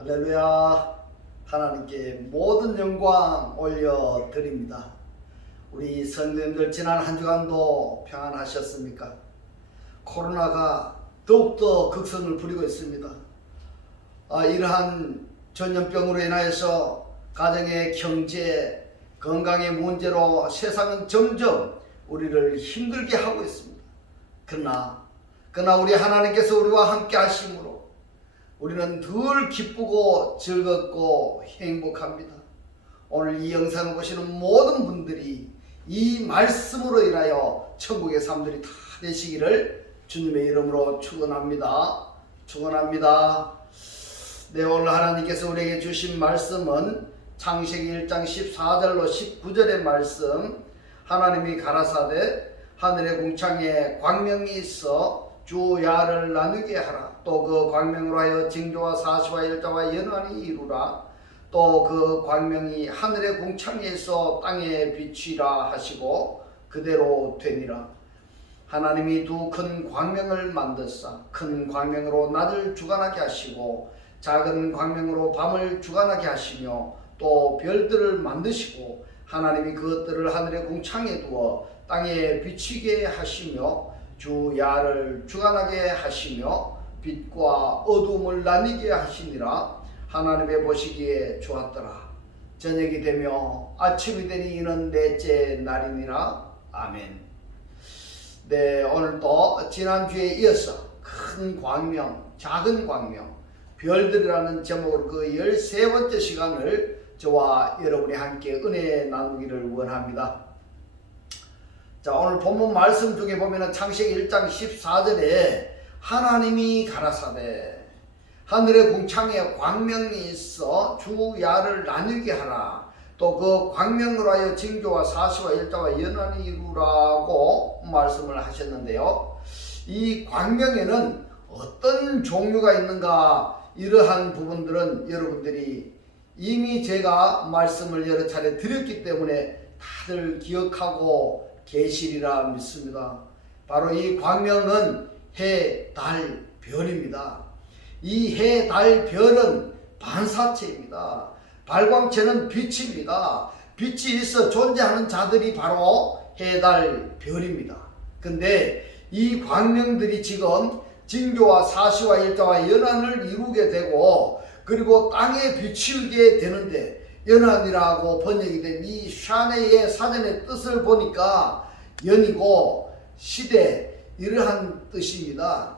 할렐루야. 하나님께 모든 영광 올려드립니다. 우리 성도님들 지난 한 주간도 평안하셨습니까? 코로나가 더욱더 극성을 부리고 있습니다. 이러한 전염병으로 인하여서 가정의 경제, 건강의 문제로 세상은 점점 우리를 힘들게 하고 있습니다. 그러나 우리 하나님께서 우리와 함께 하심으로 우리는 늘 기쁘고 즐겁고 행복합니다. 오늘 이 영상을 보시는 모든 분들이 이 말씀으로 인하여 천국의 사람들이 다 되시기를 주님의 이름으로 축원합니다. 축원합니다. 네, 오늘 하나님께서 우리에게 주신 말씀은 창세기 1장 14절로 19절의 말씀. 하나님이 가라사대 하늘의 궁창에 광명이 있어 주야를 나누게 하라. 또 그 광명으로 하여 징조와 사시와 일자와 연환이 이루라. 또 그 광명이 하늘의 궁창에 있어 땅에 비치라 하시고 그대로 되니라. 하나님이 두 큰 광명을 만드사 큰 광명으로 낮을 주관하게 하시고 작은 광명으로 밤을 주관하게 하시며 또 별들을 만드시고 하나님이 그것들을 하늘의 궁창에 두어 땅에 비치게 하시며 주야를 주관하게 하시며 빛과 어두움을 나뉘게 하시니라. 하나님의 보시기에 좋았더라. 저녁이 되며 아침이 되니 이는 넷째 날이니라. 아멘. 네, 오늘도 지난주에 이어서 큰 광명, 작은 광명, 별들이라는 제목으로 그 13번째 시간을 저와 여러분이 함께 은혜 나누기를 원합니다. 자, 오늘 본문 말씀 중에 보면은 창세기 1장 14절에 하나님이 가라사대 하늘의 궁창에 광명이 있어 주야를 나누게 하라. 또 그 광명으로 하여 징조와 사시와 일자와 연환이 이루라고 말씀을 하셨는데요. 이 광명에는 어떤 종류가 있는가, 이러한 부분들은 여러분들이 이미 제가 말씀을 여러 차례 드렸기 때문에 다들 기억하고 계시리라 믿습니다. 바로 이 광명은 해, 달, 별입니다. 이 해, 달, 별은 반사체입니다. 발광체는 빛입니다. 빛이 있어 존재하는 자들이 바로 해, 달, 별입니다. 근데 이 광명들이 지금 징조와 사시와 일자와 연환을 이루게 되고 그리고 땅에 비추게 되는데, 연환이라고 번역이 된 이 샤네의 사전의 뜻을 보니까 연이고 시대, 이러한 뜻입니다.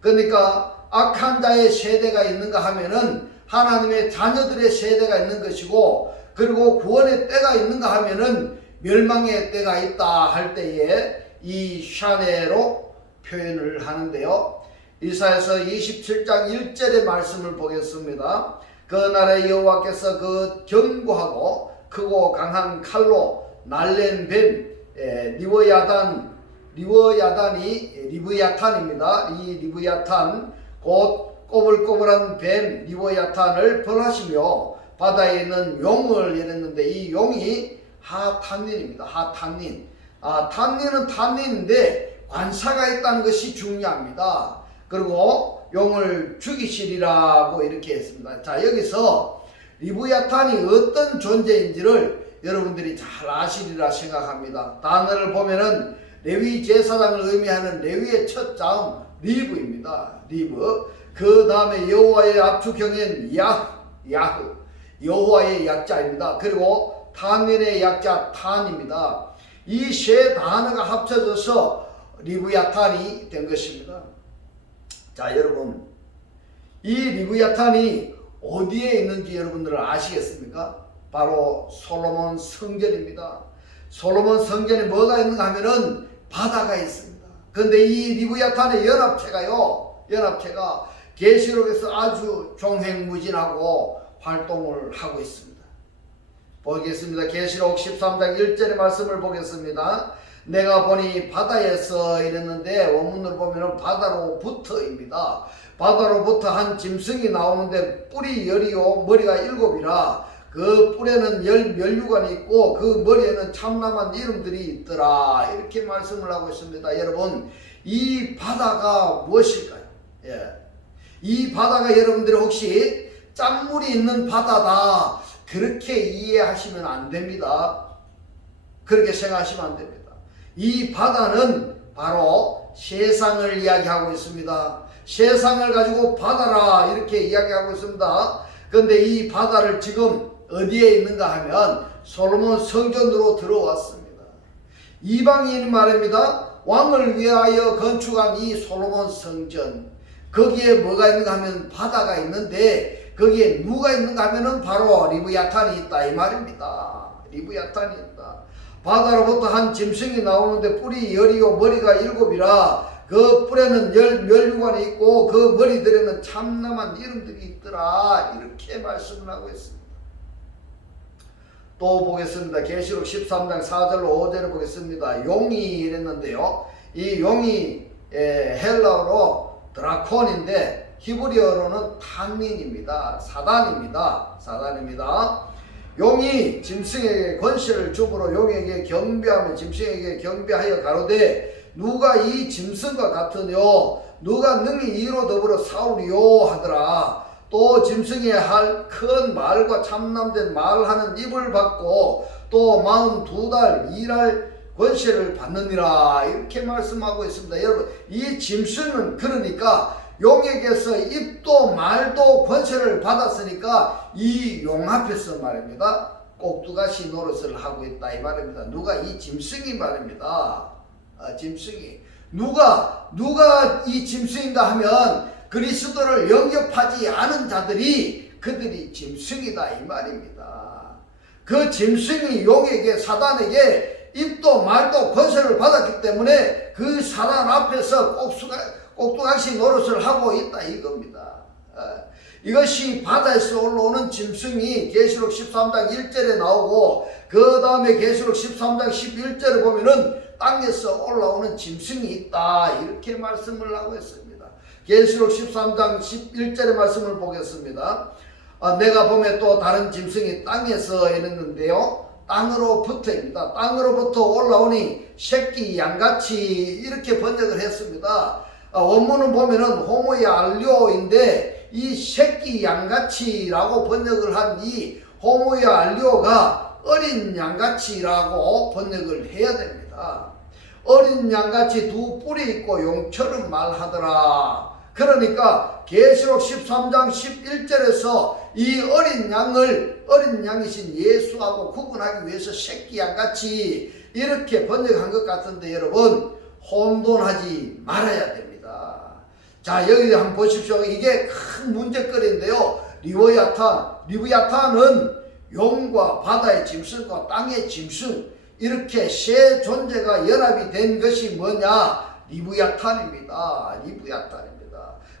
그러니까 악한 자의 세대가 있는가 하면은 하나님의 자녀들의 세대가 있는 것이고, 그리고 구원의 때가 있는가 하면은 멸망의 때가 있다 할 때에 이 샤네로 표현을 하는데요. 이사야서 27장 1절의 말씀을 보겠습니다. 그 나라의 여호와께서 그 견고하고 크고 강한 칼로 날랜 뱀 리브야탄입니다. 이 리브야탄 곧 꼬불꼬불한 뱀 리브야탄을 벌하시며 바다에 있는 용을 이랬는데, 이 용이 하탄닌입니다. 하탄닌. 탄닌은 탄닌인데 관사가 있다는 것이 중요합니다. 그리고 용을 죽이시리라고 이렇게 했습니다. 자, 여기서 리브야탄이 어떤 존재인지를 여러분들이 잘 아시리라 생각합니다. 단어를 보면은 레위 제사장을 의미하는 레위의 첫 자음 리브입니다. 리브. 그 다음에 여호와의 압축형인 야흐, 여호와의 약자입니다. 그리고 탄닌의 약자 탄입니다. 이 세 단어가 합쳐져서 리브야탄이 된 것입니다. 자, 여러분, 이 리브야탄이 어디에 있는지 여러분들은 아시겠습니까? 바로 솔로몬 성전입니다. 솔로몬 성전에 뭐가 있는가 하면은 바다가 있습니다. 그런데 이 리브야탄의 연합체가 계시록에서 아주 종횡무진하고 활동을 하고 있습니다. 보겠습니다. 계시록 13장 1절의 말씀을 보겠습니다. 내가 보니 바다에서 이랬는데 원문으로 보면 바다로부터입니다. 바다로부터 한 짐승이 나오는데 뿔이 10이요 머리가 7이라 그 뿔에는 10면류관이 있고 그 머리에는 참남한 이름들이 있더라. 이렇게 말씀을 하고 있습니다. 여러분, 이 바다가 무엇일까요? 이 바다가 여러분들이 혹시 짠물이 있는 바다다, 그렇게 이해하시면 안 됩니다. 그렇게 생각하시면 안 됩니다. 이 바다는 바로 세상을 이야기하고 있습니다. 세상을 가지고 바다라 이렇게 이야기하고 있습니다. 그런데 이 바다를 지금 어디에 있는가 하면 솔로몬 성전으로 들어왔습니다. 이방인이 말입니다. 왕을 위하여 건축한 이 솔로몬 성전, 거기에 뭐가 있는가 하면 바다가 있는데 거기에 누가 있는가 하면은 바로 리브야탄이 있다 이 말입니다. 리브야탄이 있다. 바다로부터 한 짐승이 나오는데 뿔이 10이요 머리가 7이라 그 뿔에는 멸류관이 있고 그 머리들에는 참남한 이름들이 있더라, 이렇게 말씀을 하고 있습니다. 또 보겠습니다. 계시록 13장 4절로 5절을 보겠습니다. 용이 이랬는데요, 이 용이 헬라어로 드라콘인데 히브리어로는 탄닌입니다. 사단입니다. 용이 짐승에게 권세를 주므로 용에게 경배하며 짐승에게 경배하여 가로되 누가 이 짐승과 같으뇨, 누가 능히 이로 더불어 싸우리요 하더라. 또 짐승이 할 큰 말과 참남된 말하는 입을 받고 또 42달 일할 권세를 받느니라, 이렇게 말씀하고 있습니다. 여러분, 이 짐승은 그러니까 용에게서 입도 말도 권세를 받았으니까 이 용 앞에서 말입니다, 꼭두가시 노릇을 하고 있다 이 말입니다. 누가? 이 짐승이 말입니다. 짐승이 누가 이 짐승인가 하면 그리스도를 영접하지 않은 자들이, 그들이 짐승이다 이 말입니다. 그 짐승이 용에게, 사단에게 입도 말도 권세를 받았기 때문에 그 사단 앞에서 꼭두가시 노릇을 하고 있다 이겁니다. 이것이 바다에서 올라오는 짐승이 계시록 13장 1절에 나오고, 그 다음에 계시록 13장 11절에 보면은 땅에서 올라오는 짐승이 있다, 이렇게 말씀을 하고 있습니다. 계시록 13장 11절의 말씀을 보겠습니다. 내가 보면 또 다른 짐승이 땅에서 이랬는데요, 땅으로부터입니다. 땅으로부터 올라오니 새끼 양같이, 이렇게 번역을 했습니다. 원문은 보면은 호모이알리오인데 이 새끼 양같이라고 번역을 한 이 호모이알리오가 어린 양같이라고 번역을 해야 됩니다. 어린 양같이 두 뿔이 있고 용처럼 말하더라. 그러니까 계시록 13장 11절에서 이 어린 양이신 예수하고 구분하기 위해서 새끼 양같이 이렇게 번역한 것 같은데, 여러분 혼돈하지 말아야 됩니다. 자, 여기 한번 보십시오. 이게 큰 문제거리인데요. 리브야탄은 용과 바다의 짐승과 땅의 짐승, 이렇게 세 존재가 연합이 된 것이 뭐냐? 리브야탄입니다.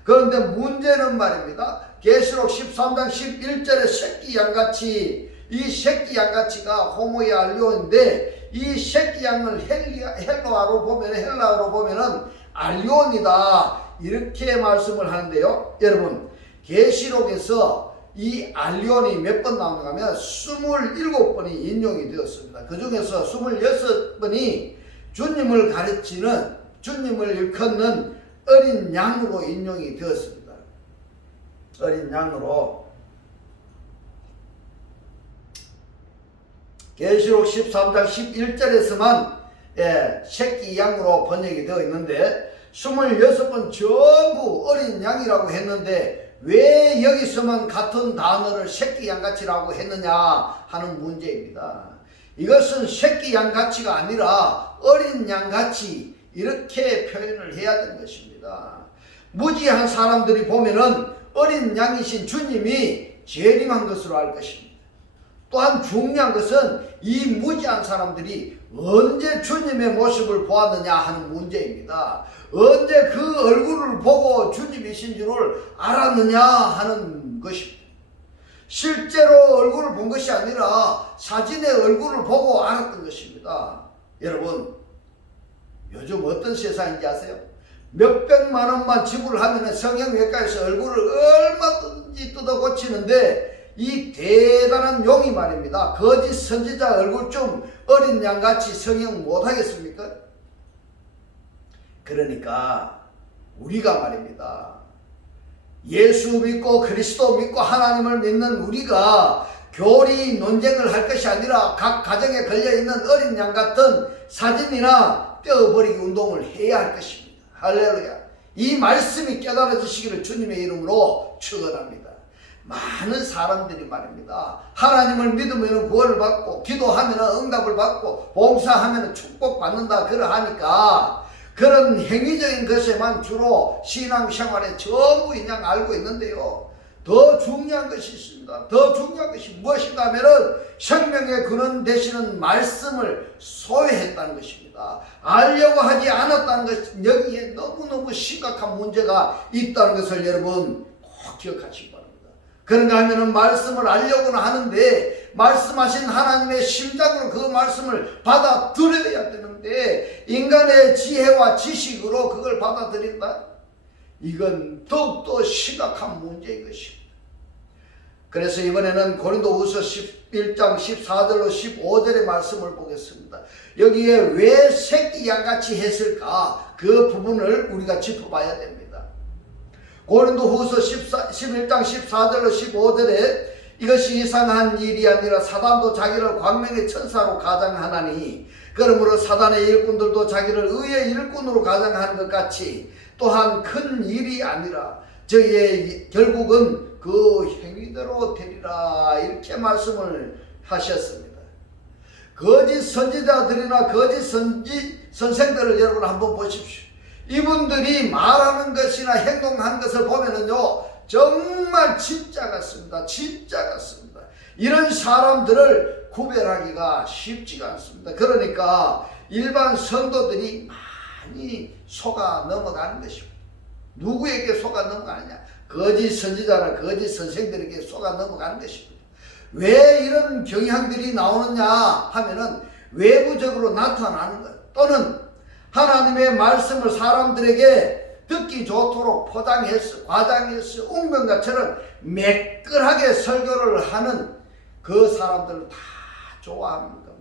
그런데 문제는 말입니다, 계시록 13장 11절에 새끼 양같이, 이 새끼 양같이가 호모이알리오인데 이 새끼 양을 헬라어로 보면은 알리온이다, 이렇게 말씀을 하는데요. 여러분, 계시록에서 이 알리온이 몇 번 나오는가 하면 27번이 인용이 되었습니다. 그 중에서 26번이 주님을 가르치는, 주님을 일컫는 어린 양으로 인용이 되었습니다. 어린 양으로. 계시록 13장 11절에서만 새끼 양으로 번역이 되어 있는데 26번 전부 어린 양이라고 했는데 왜 여기서만 같은 단어를 새끼 양같이라고 했느냐 하는 문제입니다. 이것은 새끼 양같이가 아니라 어린 양같이, 이렇게 표현을 해야 되는 것입니다. 무지한 사람들이 보면은 어린 양이신 주님이 재림한 것으로 알 것입니다. 또한 중요한 것은 이 무지한 사람들이 언제 주님의 모습을 보았느냐 하는 문제입니다. 언제 그 얼굴을 보고 주님이신 줄을 알았느냐 하는 것입니다. 실제로 얼굴을 본 것이 아니라 사진의 얼굴을 보고 알았던 것입니다. 여러분, 요즘 어떤 세상인지 아세요? 몇백만 원만 지불하면 성형외과에서 얼굴을 얼마든지 뜯어 고치는데 이 대단한 용이 말입니다, 거짓 선지자 얼굴 좀 어린 양같이 성형 못하겠습니까? 그러니까 우리가 말입니다, 예수 믿고 그리스도 믿고 하나님을 믿는 우리가 교리 논쟁을 할 것이 아니라 각 가정에 걸려있는 어린 양 같은 사진이나 떼어버리기 운동을 해야 할 것입니다. 할렐루야. 이 말씀이 깨달아지시기를 주님의 이름으로 축원합니다. 많은 사람들이 말입니다. 하나님을 믿으면 구원을 받고 기도하면 응답을 받고 봉사하면 축복받는다 그러하니까 그런 행위적인 것에만 주로 신앙생활에 전부 그냥 알고 있는데요. 더 중요한 것이 있습니다. 더 중요한 것이 무엇인가 하면은 생명의 근원 되시는 말씀을 소외했다는 것입니다. 알려고 하지 않았다는 것, 여기에 너무너무 심각한 문제가 있다는 것을 여러분 꼭 기억하시기 바랍니다. 그런가 하면은 말씀을 알려고는 하는데 말씀하신 하나님의 심장으로 그 말씀을 받아들여야 되는데 인간의 지혜와 지식으로 그걸 받아들인다? 이건 더욱더 심각한 문제인 것입니다. 그래서 이번에는 고린도후서 11장 14절로 15절의 말씀을 보겠습니다. 여기에 왜 새끼 양같이 했을까? 그 부분을 우리가 짚어봐야 됩니다. 고린도후서 11장 14절로 15절에 이것이 이상한 일이 아니라 사단도 자기를 광명의 천사로 가장하나니 그러므로 사단의 일꾼들도 자기를 의의 일꾼으로 가장하는 것 같이 또한 큰 일이 아니라 저희의 결국은 그 행위대로 되리라 이렇게 말씀을 하셨습니다. 거짓 선지자들이나 거짓 선생들을 여러분 한번 보십시오. 이분들이 말하는 것이나 행동하는 것을 보면은요 정말 진짜 같습니다. 진짜 같습니다. 이런 사람들을 구별하기가 쉽지가 않습니다. 그러니까 일반 성도들이 많이 속아 넘어가는 것입니다. 누구에게 속아 넘어가느냐? 거짓 선지자나 거짓 선생들에게 속아 넘어가는 것입니다. 왜 이런 경향들이 나오느냐 하면은 외부적으로 나타나는 것 또는 하나님의 말씀을 사람들에게 듣기 좋도록 포장해서 과장해서 웅변가처럼 매끌하게 설교를 하는 그 사람들을 다 좋아하는 겁니다.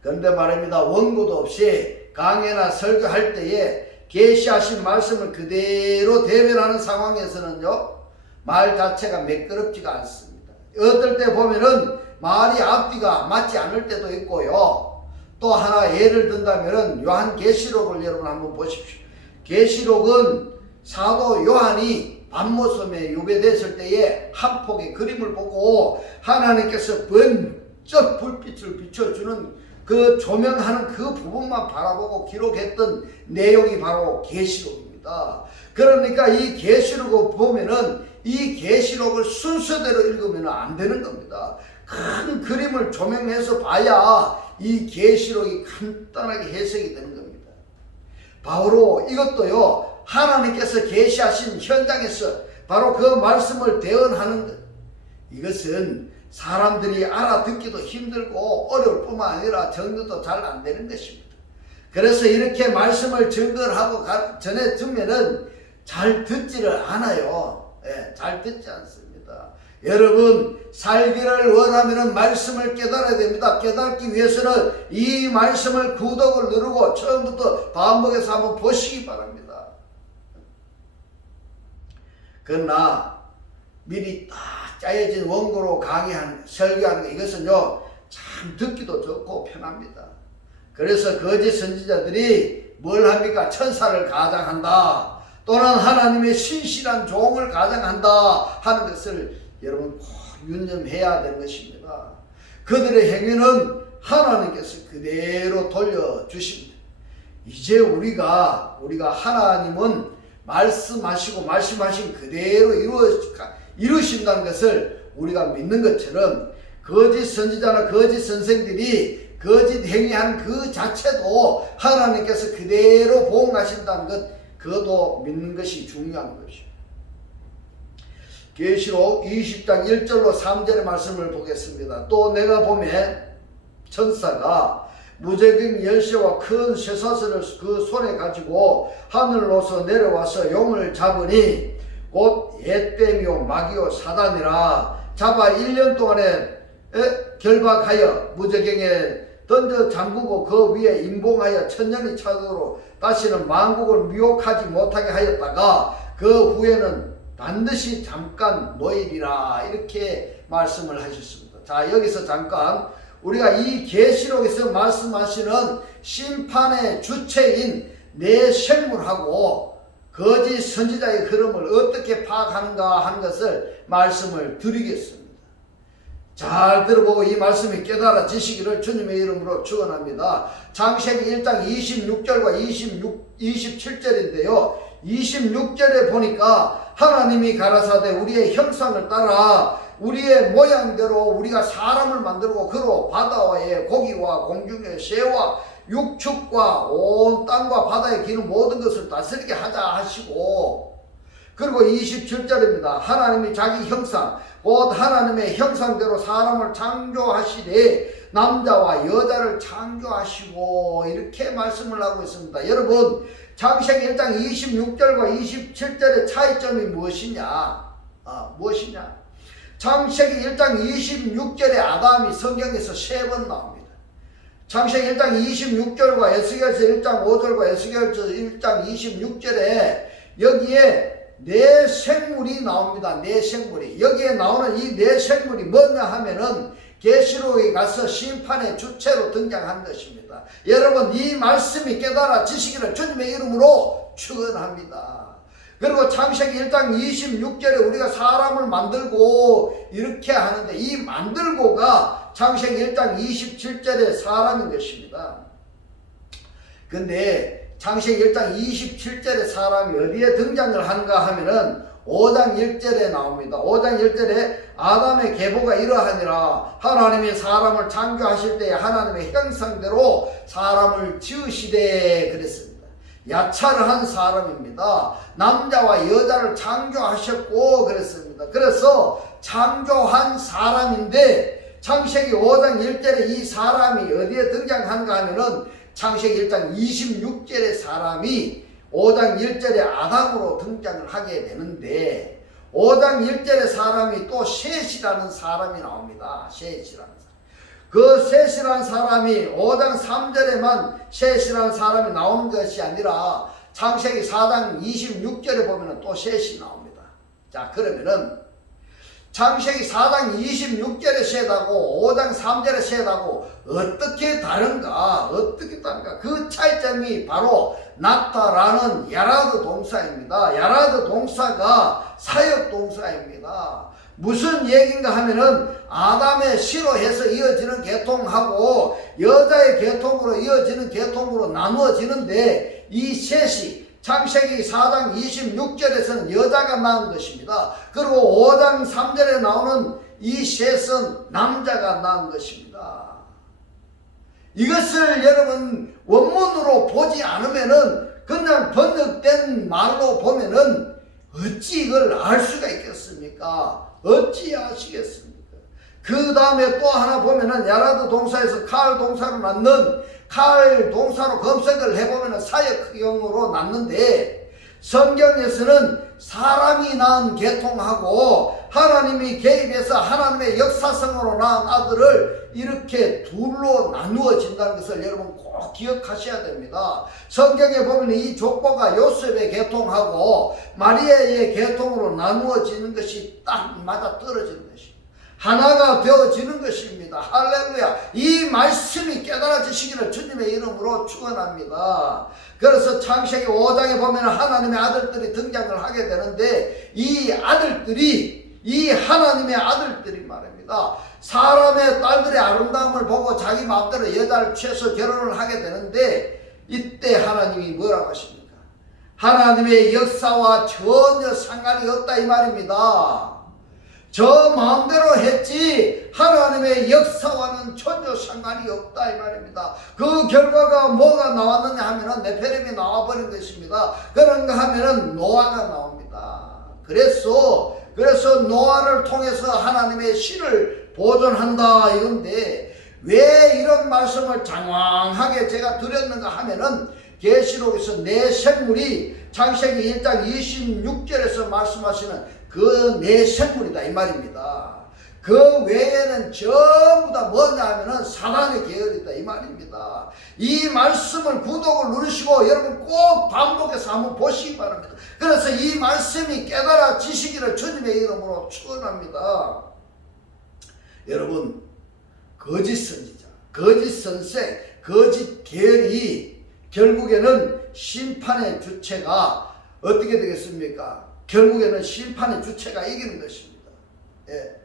그런데 말입니다. 원고도 없이 강해나 설교할 때에 계시하신 말씀을 그대로 대변하는 상황에서는요 말 자체가 매끄럽지가 않습니다. 어떨 때 보면은 말이 앞뒤가 맞지 않을 때도 있고요. 또 하나 예를 든다면은 요한계시록을 여러분 한번 보십시오. 계시록은 사도 요한이 밤모섬에 유배됐을 때에 한 폭의 그림을 보고 하나님께서 번쩍 불빛을 비춰주는 그 조명하는 그 부분만 바라보고 기록했던 내용이 바로 계시록입니다. 그러니까 이 계시록을 보면은 이 계시록을 순서대로 읽으면 안 되는 겁니다. 큰 그림을 조명해서 봐야 이 계시록이 간단하게 해석이 되는 겁니다. 바로 이것도요 하나님께서 계시하신 현장에서 바로 그 말씀을 대언하는 것, 이것은 사람들이 알아듣기도 힘들고 어려울 뿐만 아니라 정리도 잘 안 되는 것입니다. 그래서 이렇게 말씀을 증거를 하고 전해주면은 잘 듣지를 않아요. 잘 듣지 않습니다. 여러분 살기를 원하면 말씀을 깨달아야 됩니다. 깨닫기 위해서는 이 말씀을 구독을 누르고 처음부터 반복해서 한번 보시기 바랍니다. 그러나 미리 딱 짜여진 원고로 강의하는 설교하는 거 이것은요 참 듣기도 좋고 편합니다. 그래서 거짓 선지자들이 뭘 합니까? 천사를 가장한다 또는 하나님의 신실한 종을 가장한다 하는 것을 여러분 꼭 유념해야 되는 것입니다. 그들의 행위는 하나님께서 그대로 돌려주십니다. 이제 우리가 하나님은 말씀하시고 말씀하신 그대로 이루신다는 것을 우리가 믿는 것처럼 거짓 선지자나 거짓 선생들이 거짓 행위하는 그 자체도 하나님께서 그대로 보응하신다는 것, 그것도 믿는 것이 중요한 것이죠. 계시록 20장 1절로 3절의 말씀을 보겠습니다. 또 내가 보매 천사가 무적인 열쇠와 큰 쇠사슬을 그 손에 가지고 하늘로서 내려와서 용을 잡으니 곧 옛뱀이요 마귀요 사단이라 잡아 1년 동안에 결박하여 무저갱에 던져 잠그고 그 위에 임봉하여 천년이 차도록 다시는 만국을 미혹하지 못하게 하였다가 그 후에는 반드시 잠깐 노일이라 이렇게 말씀을 하셨습니다. 자, 여기서 잠깐 우리가 이 계시록에서 말씀하시는 심판의 주체인 내 생물하고 거짓 선지자의 흐름을 어떻게 파악하는가 하는 것을 말씀을 드리겠습니다. 잘 들어보고 이 말씀이 깨달아지시기를 주님의 이름으로 축원합니다. 창세기 1장 26절과 27절인데요. 26절에 보니까 하나님이 가라사대 우리의 형상을 따라 우리의 모양대로 우리가 사람을 만들고 그로 바다와의 고기와 공중의 새와 육축과 온 땅과 바다에 기는 모든 것을 다스리게 하자 하시고, 그리고 27절입니다. 하나님이 자기 형상 곧 하나님의 형상대로 사람을 창조하시되 남자와 여자를 창조하시고 이렇게 말씀을 하고 있습니다. 여러분, 창세기 1장 26절과 27절의 차이점이 무엇이냐? 무엇이냐? 창세기 1장 26절에 아담이 성경에서 3번 나옵니다. 창세기 1장 26절과 에스겔서 1장 5절과 에스겔서 1장 26절에 여기에 네 생물이 나옵니다. 네 생물이. 여기에 나오는 이 네 생물이 뭐냐 하면은 계시록에 가서 심판의 주체로 등장한 것입니다. 여러분, 이 말씀이 깨달아지시기를 주님의 이름으로 축원합니다. 그리고 창세기 1장 26절에 우리가 사람을 만들고 이렇게 하는데, 이 만들고가 창세기 1장 27절에 사람인 것입니다. 근데 창세기 1장 27절에 사람이 어디에 등장을 하는가 하면은 5장 1절에 나옵니다. 5장 1절에 아담의 계보가 이러하니라. 하나님이 사람을 창조하실 때에 하나님의 형상대로 사람을 지으시되 그랬습니다. 야차를 한 사람입니다. 남자와 여자를 창조하셨고 그랬습니다. 그래서 창조한 사람인데 창세기 5장 1절에 이 사람이 어디에 등장하는가 하면은 창세기 1장 26절의 사람이 5장 1절에 아담으로 등장을 하게 되는데, 5장 1절의 사람이 또 셋이라는 사람이 나옵니다. 셋이라는 사람. 그 셋이라는 사람이 5장 3절에만 셋이라는 사람이 나오는 것이 아니라 창세기 4장 26절에 보면 또 셋이 나옵니다. 자, 그러면은 창세기 4장 26절에 셋하고 5장 3절에 셋하고 어떻게 다른가? 그 차이점이 바로 나타라는 야라드 동사입니다. 야라드 동사가 사역 동사입니다. 무슨 얘기인가 하면은 아담의 씨로해서 이어지는 계통하고 여자의 계통으로 이어지는 계통으로 나누어지는데, 이 셋이 창세기 4장 26절에서는 여자가 낳은 것입니다. 그리고 5장 3절에 나오는 이 셋은 남자가 낳은 것입니다. 이것을 여러분 원문으로 보지 않으면은 그냥 번역된 말로 보면은 어찌 이걸 알 수가 있겠습니까? 어찌 아시겠습니까? 그 다음에 또 하나 보면은 야라드 동사에서 칼 동사로 낳는, 칼 동사로 검색을 해보면 사역형으로 낳는데, 성경에서는 사람이 낳은 계통하고 하나님이 개입해서 하나님의 역사성으로 낳은 아들을 이렇게 둘로 나누어진다는 것을 여러분 꼭 기억하셔야 됩니다. 성경에 보면 이 족보가 요셉의 계통하고 마리아의 계통으로 나누어지는 것이 딱 맞아 떨어지는 것입니다. 하나가 되어지는 것입니다. 할렐루야. 이 말씀이 깨달아지시기를 주님의 이름으로 축원합니다. 그래서 창세기 5장에 보면 하나님의 아들들이 등장을 하게 되는데, 이 아들들이, 이 하나님의 아들들이 말입니다. 사람의 딸들의 아름다움을 보고 자기 마음대로 여자를 취해서 결혼을 하게 되는데, 이때 하나님이 뭐라고 하십니까? 하나님의 역사와 전혀 상관이 없다 이 말입니다. 저 마음대로 했지 하나님의 역사와는 전혀 상관이 없다 이 말입니다. 그 결과가 뭐가 나왔느냐 하면은 네페림이 나와버린 것입니다. 그런가 하면은 노아가 나옵니다. 그래서 노아를 통해서 하나님의 씨를 보존한다 이건데, 왜 이런 말씀을 장황하게 제가 드렸는가 하면은 계시록에서 네 생물이 창세기 1장 26절에서 말씀하시는 그 네 생물이다 이 말입니다. 그 외에는 전부 다 뭐냐 하면은 사단의 계열이다 이 말입니다. 이 말씀을 구독을 누르시고 여러분 꼭 반복해서 한번 보시기 바랍니다. 그래서 이 말씀이 깨달아지시기를 주님의 이름으로 축원합니다. 여러분, 거짓 선지자, 거짓 선생, 거짓 계열이 결국에는 심판의 주체가 어떻게 되겠습니까? 결국에는 심판의 주체가 이기는 것입니다. 예.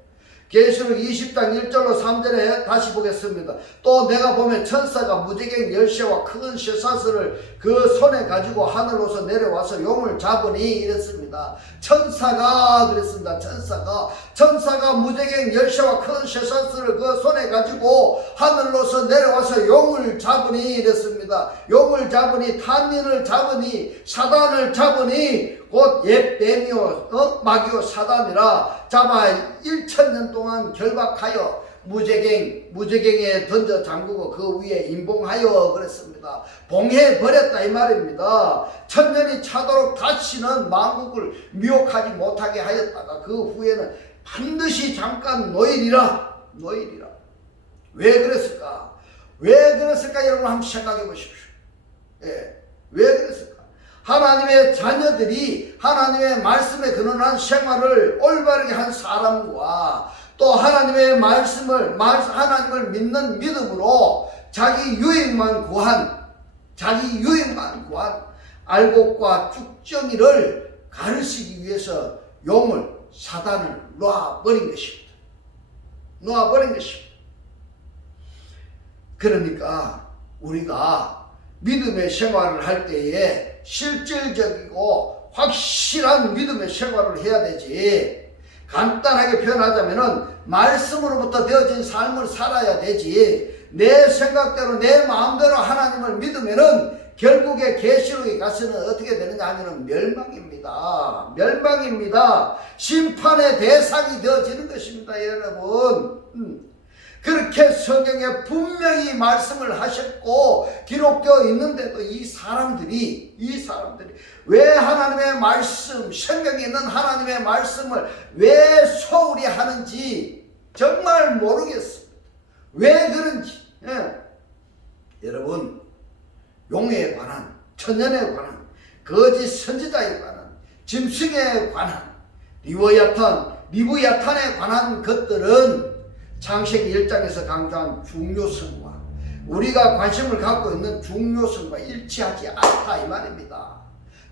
계시록 20장 1절로 3절에 다시 보겠습니다. 또 내가 보면 천사가 무지개 열쇠와 큰 쇠사슬을 그 손에 가지고 하늘로서 내려와서 용을 잡으니 이랬습니다. 천사가 그랬습니다. 천사가 무지개 열쇠와 큰 쇠사슬을 그 손에 가지고 하늘로서 내려와서 용을 잡으니 이랬습니다. 용을 잡으니 탄닌을 잡으니 사단을 잡으니 곧 옛 뱀이요 마귀요 사단이라 잡아 1000년 동안 결박하여 무저갱에 던져 잠그고 그 위에 임봉하여 그랬습니다. 봉해버렸다 이 말입니다. 1000년이 차도록 다시는 만국을 미혹하지 못하게 하였다가 그 후에는 반드시 잠깐 노일이라. 왜 그랬을까? 여러분 한번 생각해 보십시오. 예, 왜 그랬을까? 하나님의 자녀들이 하나님의 말씀에 근원한 생활을 올바르게 한 사람과 또 하나님의 하나님을 믿는 믿음으로 자기 유익만 구한 알곡과 쭉정이를 가르치기 위해서 사단을 놓아버린 것입니다. 그러니까 우리가 믿음의 생활을 할 때에 실질적이고 확실한 믿음의 생활을 해야 되지. 간단하게 표현하자면은 말씀으로부터 되어진 삶을 살아야 되지. 내 생각대로 내 마음대로 하나님을 믿으면은 결국에 계시록에 가서는 어떻게 되느냐 하면은 멸망입니다. 심판의 대상이 되어지는 것입니다, 여러분. 그렇게 성경에 분명히 말씀을 하셨고 기록되어 있는데도 이 사람들이 왜 하나님의 말씀, 성경에 있는 하나님의 말씀을 왜 소홀히 하는지 정말 모르겠습니다. 왜 그런지. 여러분, 용에 관한, 천년에 관한, 거짓 선지자에 관한, 짐승에 관한, 리브야탄에 관한 것들은 창세기 1장에서 강조한 중요성과 우리가 관심을 갖고 있는 중요성과 일치하지 않다 이 말입니다.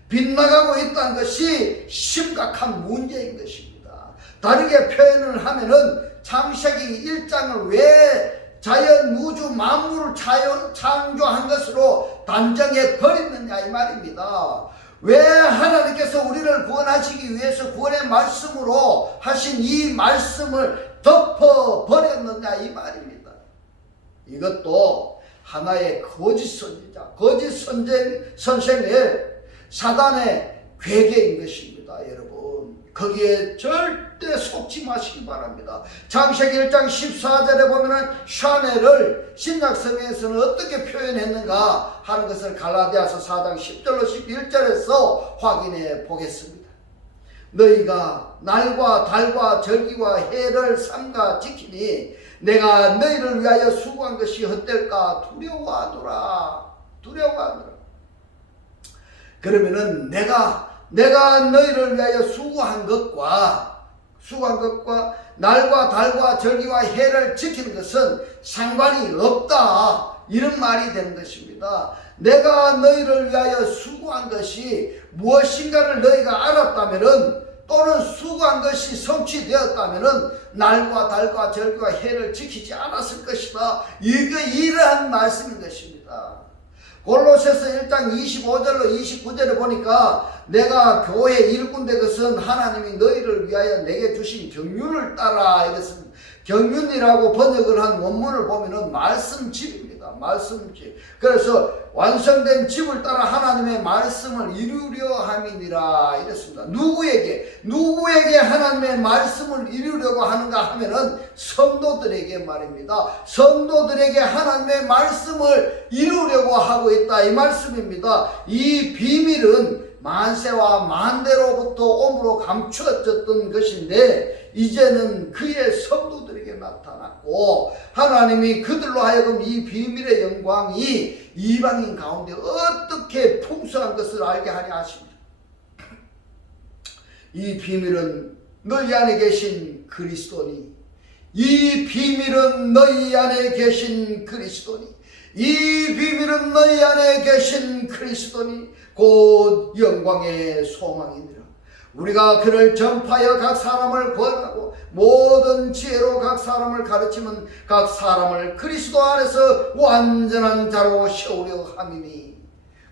빗나가고 있다는 것이 심각한 문제인 것입니다. 다르게 표현을 하면은 창세기 1장을 왜 자연 우주 만물을 창조한 것으로 단정해 버렸느냐 이 말입니다. 왜 하나님께서 우리를 구원하시기 위해서 구원의 말씀으로 하신 이 말씀을 덮어버렸느냐 이 말입니다. 이것도 하나의 거짓 선지자, 거짓 선생의 사단의 괴계인 것입니다. 여러분, 거기에 절대 속지 마시기 바랍니다. 창세기 1장 14절에 보면은 샤넬을 신약성경에서는 어떻게 표현했는가 하는 것을 갈라디아서 4장 10절로 11절에서 확인해 보겠습니다. 너희가 날과 달과 절기와 해를 삼가 지키니 내가 너희를 위하여 수고한 것이 헛될까 두려워하노라. 그러면은 내가 너희를 위하여 수고한 것과 날과 달과 절기와 해를 지키는 것은 상관이 없다. 이런 말이 되는 것입니다. 내가 너희를 위하여 수고한 것이 무엇인가를 너희가 알았다면은 또는 수고한 것이 성취되었다면은 날과 달과 절기와 해를 지키지 않았을 것이다. 이러한 말씀인 것입니다. 골로새서 1장 25절로 29절에 보니까 내가 교회 일꾼된 것은 하나님이 너희를 위하여 내게 주신 경륜을 따라 이랬습니다. 경륜이라고 번역을 한 원문을 보면은 말씀집입니다. 말씀집. 그래서 완성된 집을 따라 하나님의 말씀을 이루려 함이니라 이랬습니다. 누구에게 하나님의 말씀을 이루려고 하는가 하면은 성도들에게 말입니다. 성도들에게 하나님의 말씀을 이루려고 하고 있다 이 말씀입니다. 이 비밀은 만세와 만대로부터 오므로 감추어졌던 것인데 이제는 그의 성도들에게 나타났고 하나님이 그들로 하여금 이 비밀의 영광이 이방인 가운데 어떻게 풍성한 것을 알게 하려 하십니다. 이 비밀은 너희 안에 계신 그리스도니, 이 비밀은 너희 안에 계신 그리스도니, 이 비밀은 너희 안에 계신 그리스도니 곧 영광의 소망이니라. 우리가 그를 전파하여 각 사람을 구원하고 모든 지혜로 각 사람을 가르치면 각 사람을 그리스도 안에서 완전한 자로 세우려 함이니,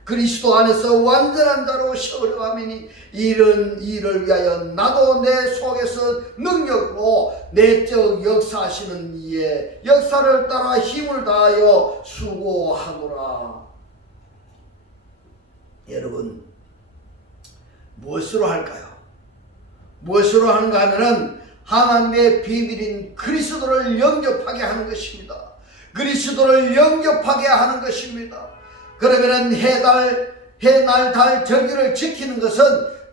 그리스도 안에서 완전한 자로 세우려 함이니 이런 일을 위하여 나도 내 속에서 능력으로 내적 역사하시는 이의 역사를 따라 힘을 다하여 수고하노라. 여러분, 무엇으로 할까요? 무엇으로 하는가 하면은 하나님의 비밀인 그리스도를 영접하게 하는 것입니다. 그리스도를 영접하게 하는 것입니다. 그러면은 해날 달 절기를 지키는 것은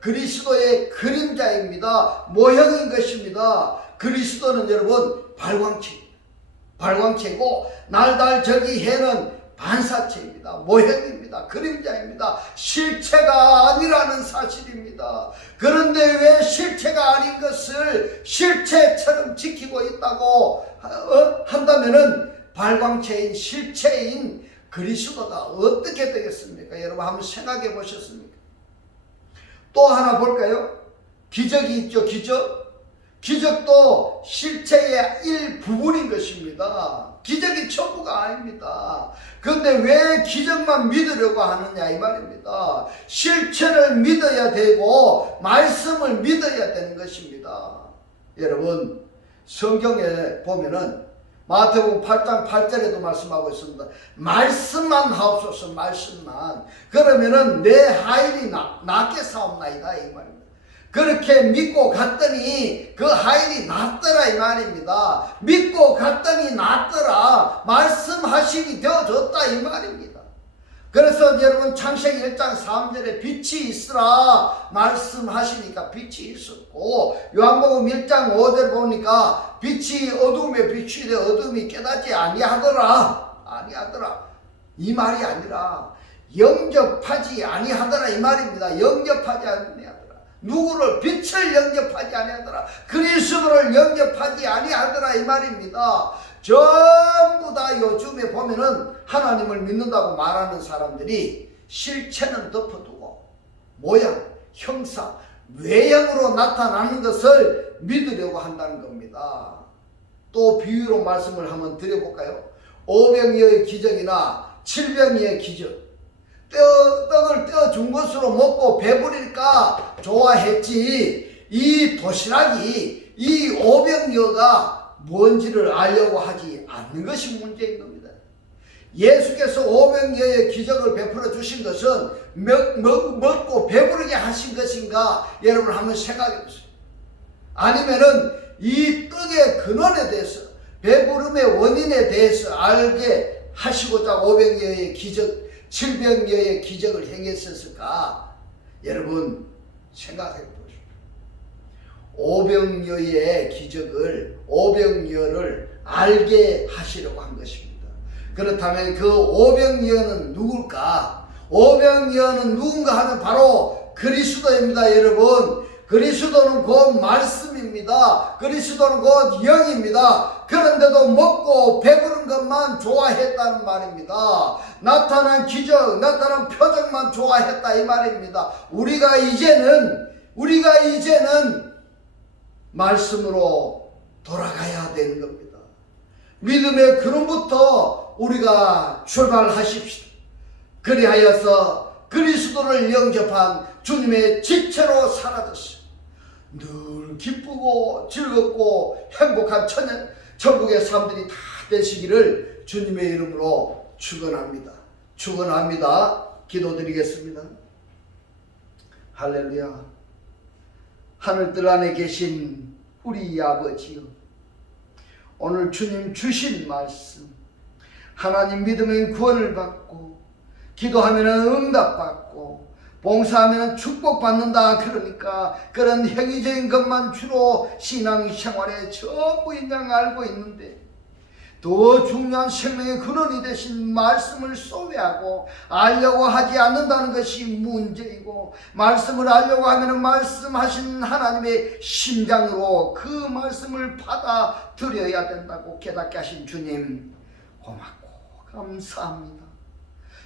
그리스도의 그림자입니다. 모형인 것입니다. 그리스도는 여러분 발광체고 날 달 절기 해는 반사체입니다. 모형입니다. 그림자입니다. 실체가 아니라는 사실입니다. 그런데 왜 실체가 아닌 것을 실체처럼 지키고 있다고 한다면은 발광체인 실체인 그리스도가 어떻게 되겠습니까? 여러분 한번 생각해 보셨습니까? 또 하나 볼까요? 기적이 있죠. 기적도 실체의 일부분인 것입니다. 기적이 전부가 아닙니다. 그런데 왜 기적만 믿으려고 하느냐 이 말입니다. 실체를 믿어야 되고 말씀을 믿어야 되는 것입니다. 여러분, 성경에 보면은 마태복음 8장 8절에도 말씀하고 있습니다. 말씀만 하옵소서, 말씀만. 그러면은 내 하인이 낫게 사옵나이다 이 말입니다. 그렇게 믿고 갔더니 그 하인이 낫더라 이 말입니다. 믿고 갔더니 낫더라, 말씀하심이 되어졌다 이 말입니다. 그래서 여러분 창세기 1장 3절에 빛이 있으라 말씀하시니까 빛이 있었고, 요한복음 1장 5절 보니까 빛이 어둠에 비추되 어둠이 깨닫지 아니하더라 이 말이 아니라 영접하지 아니하더라 이 말입니다. 영접하지 아니하더라. 누구를? 빛을 영접하지 아니하더라. 그리스도를 영접하지 아니하더라 이 말입니다. 전부 다 요즘에 보면은 하나님을 믿는다고 말하는 사람들이 실체는 덮어두고 모양, 형사, 외형으로 나타나는 것을 믿으려고 한다는 겁니다. 또 비유로 말씀을 한번 드려볼까요? 오병이어의 기적이나 칠병이의 기적. 떡을 떼어준 것으로 먹고 배부르니까 좋아했지, 이 도시락이 이 오병이어가 뭔지를 알려고 하지 않는 것이 문제인 겁니다. 예수께서 오병이어의 기적을 베풀어 주신 것은 먹고 배부르게 하신 것인가 여러분 한번 생각해 보세요. 아니면은 이 떡의 근원에 대해서, 배부름의 원인에 대해서 알게 하시고자 오병이어의 기적, 칠병이어의 기적을 행했었을까? 여러분 생각해 보십시오. 오병이어의 기적을, 오병이어를 알게 하시려고 한 것입니다. 그렇다면 그 오병이어는 누굴까? 오병이어는 누군가 하면 바로 그리스도입니다. 여러분, 그리스도는 곧 말씀입니다. 그리스도는 곧 영입니다. 그런데도 먹고 배부른 것만 좋아했다는 말입니다. 나타난 기적, 나타난 표적만 좋아했다 이 말입니다. 우리가 이제는 말씀으로 돌아가야 되는 겁니다. 믿음의 근원부터 우리가 출발하십시다. 그리하여서 그리스도를 영접한 주님의 지체로 사라졌어요. 늘 기쁘고 즐겁고 행복한 천국의 삶들이 다 되시기를 주님의 이름으로 축원합니다. 기도드리겠습니다. 할렐루야. 하늘들 안에 계신 우리 아버지요, 오늘 주님 주신 말씀, 하나님 믿음의 구원을 받고 기도하면 응답받고 봉사하면 축복받는다. 그러니까 그런 행위적인 것만 주로 신앙생활에 전부인 양 알고 있는데, 더 중요한 생명의 근원이 되신 말씀을 소외하고 알려고 하지 않는다는 것이 문제이고, 말씀을 알려고 하면 말씀하신 하나님의 심장으로 그 말씀을 받아들여야 된다고 깨닫게 하신 주님 고맙고 감사합니다.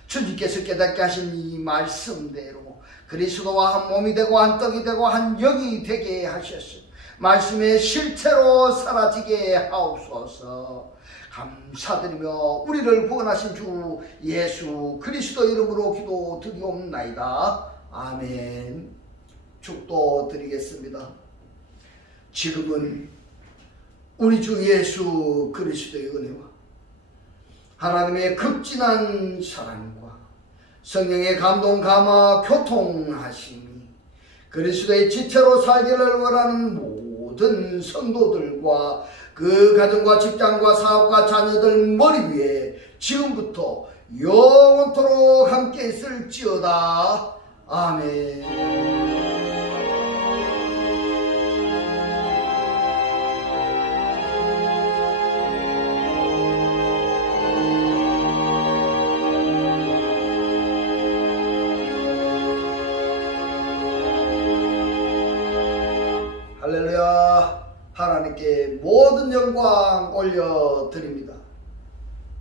주님께서 깨닫게 하신 이 말씀대로 그리스도와 한 몸이 되고 한 떡이 되고 한 영이 되게 하셨으니 말씀의 실체로 사라지게 하옵소서. 감사드리며 우리를 구원하신 주 예수 그리스도 이름으로 기도드리옵나이다. 아멘. 축도 드리겠습니다. 지금은 우리 주 예수 그리스도의 은혜와 하나님의 극진한 사랑과 성령의 감동 감화 교통하심이 그리스도의 지체로 살기를 원하는 모든 성도들과 그 가정과 직장과 사업과 자녀들 머리 위에 지금부터 영원토록 함께 있을지어다. 아멘. 할렐루야. 하나님께 모든 영광 올려드립니다.